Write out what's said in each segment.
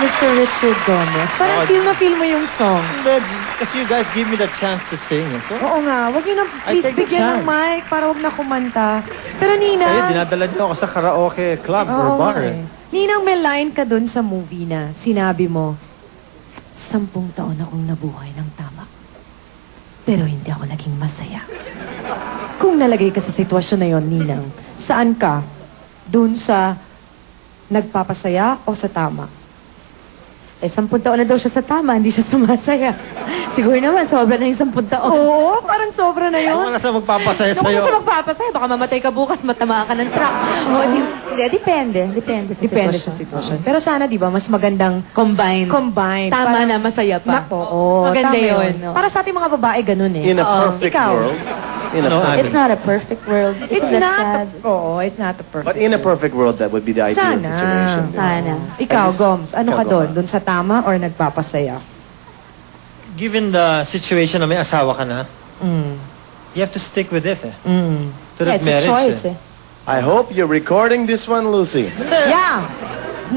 Mr. Richard Gomez. Parang feel na feel mo yung song. Because you guys give me the chance to sing. So, Oo nga, wag niyo na I please take the bigyan ng chance. mic para wag na kumanta. Pero Nina... kayo, dinadala niyo ako sa karaoke club or Oo bar. nga eh. Ninang, may line ka dun sa movie na sinabi mo, 10 taon akong nabuhay ng tama. Pero hindi ako naging masaya. Kung nalagay ka sa sitwasyon na yon, Ninang, saan ka? Dun sa nagpapasaya o sa tama? 10 taon na daw siya sa tama, hindi siya sumasaya. Siguro naman, sobra na yung 10 taon. Oo, parang sobra na yun. Ano ka sa magpapasaya Kung sa'yo? ka magpapasaya, baka mamatay ka bukas, matamaan ka ng truck. Hindi, depende. Depende sa Depende sitwasyon. sa sitwasyon. Pero sana, di ba, mas magandang Combine. Tama na, masaya pa. Oo, Maganda tama yun, no? Para sa ating mga babae, ganun eh. In a perfect Ikaw. world. In a Ano, perfect, It's not a perfect world. It's Isn't that not, sad? it's not a perfect. but in a perfect world, that would be the ideal Sana. situation. Sana. Ikaw, Goms, ano ka Ikaw, doon? Goms. Doon sa tama or nagpapasaya? Given the situation na may asawa ka na, Mm. you have to stick with it. Mm. To Yeah, that it's a marriage. choice, eh. I hope you're recording this one, Lucy. Yeah.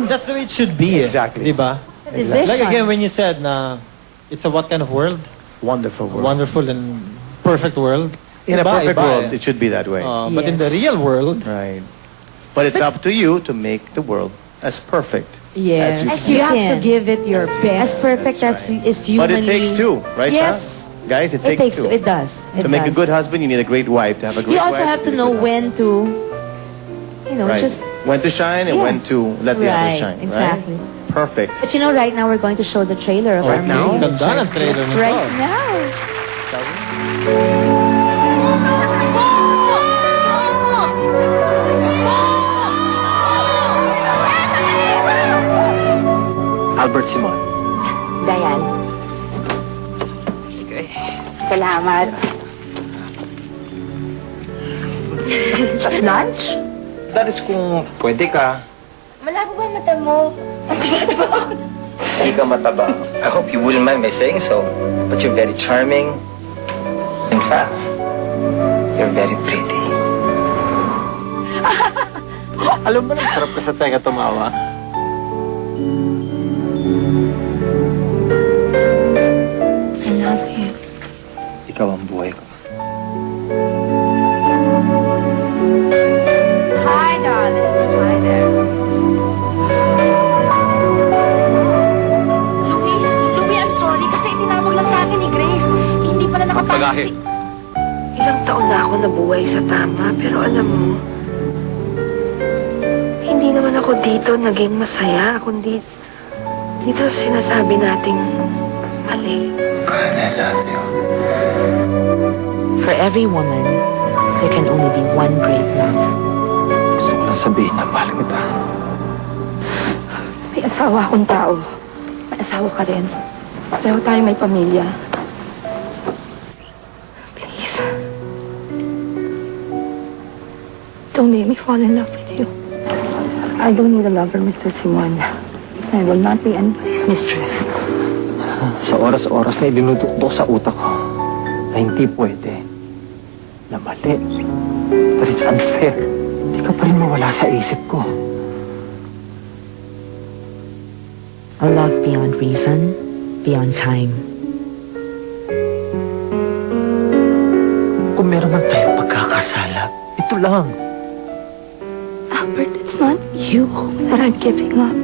That's the way it should be. Exactly. Di ba? It's a decision. Like again, when you said na it's a what kind of world? Wonderful world. Wonderful and perfect world. In a Iba, perfect iba, world, eh. it should be that way. But in the real world, Right. But it's up to you to make the world as perfect. Yes. As You you have to can. give it your As best. perfect That's as right. is humanly... But it takes two, right, Yes. Sa? Guys, it It takes two. two. It does. To make a good husband, you need a great wife. To have a great You also wife, have to you need a know good when to, you know, husband. Right. just... When to shine and Yeah. when to let the other Right, shine. exactly. Right? Perfect. But you know, right now we're going to show the trailer of our okay, movie. ganda ng trailer Yes, nito. right now. Albert Simon. Dayan. Salamat. Lunch? That is kung pwede ka. Malabo ba ang mata mo? Hindi ka mataba. I hope you wouldn't mind my saying so. But you're very charming. In fact, you're very pretty. Alam mo na, sarap ka sa tenga tumawa. I love you. Ikaw ang buhay ko. Hi, darling. Hi there. Louie, I'm sorry kasi tinawag lang sa akin ni Grace. Hindi pala Magpagahi. Ilang taon na ako nabuhay sa tama, pero alam mo, hindi naman ako dito naging masaya, kundi dito sinasabi nating mali. I love you. For every woman, there can only be one great love. Gusto ko lang sabihin na mahal kita. May asawa akong tao. May asawa ka rin. Pareho tayo may pamilya. Please. Don't make me fall in love with you. I don't need a lover, Mr. Simon. I will not be anybody's mistress. Sa oras-oras na idinutuktok sa utak ko na hindi pwede, na mali, that it's unfair. Hindi ka pa rin mawala sa isip ko. A love beyond reason, beyond time. Kung meron man tayong pagkakasala, ito lang. Albert, it's not you that I'm giving up.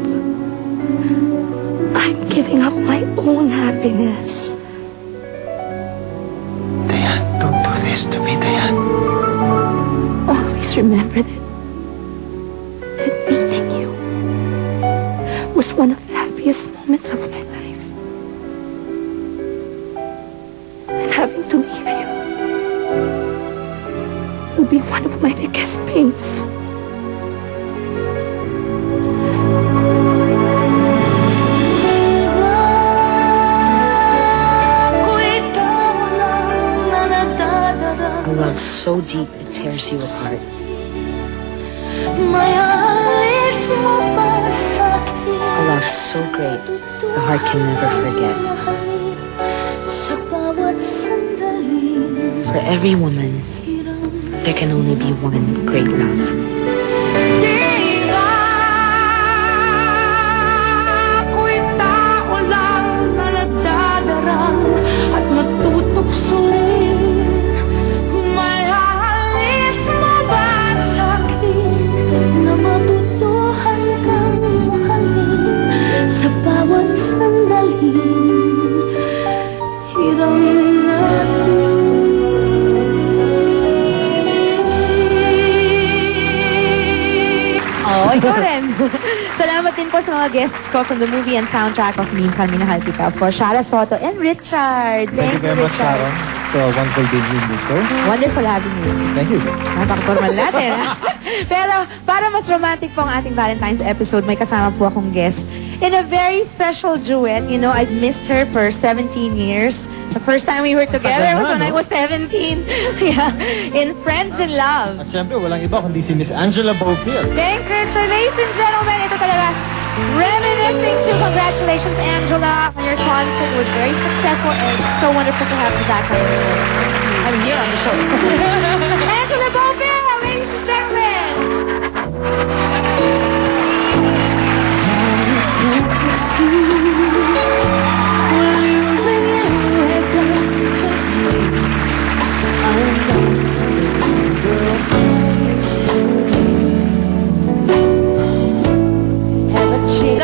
I'm giving up my own happiness. Dayan, don't do this to me, Dayan. Always remember that meeting you was one of the happiest moments of my life. And having to leave you will be one of my biggest pains. A love so deep it tears you apart. A love so great the heart can never forget. For every woman, there can only be one great love. mga guests ko from the movie and soundtrack of Minsan Minahal Kita for Shara Soto and Richard. Thank you very much, Sharon. So, wonderful being in this show. Wonderful having you. Thank you. Napaka-formal natin. Pero para mas romantic po ang ating Valentine's episode, may kasama po akong guest in a very special duet. You know, I've missed her for 17 years. The first time we were together was when I was 17. Yeah, in Friends in Love. At syempre, walang iba kundi si Miss Angela Bofield. Thanks, Richard. Ladies and gentlemen, ito talaga reminiscing to congratulations, Angela, on your concert. It was very successful and so wonderful to have you back on the show.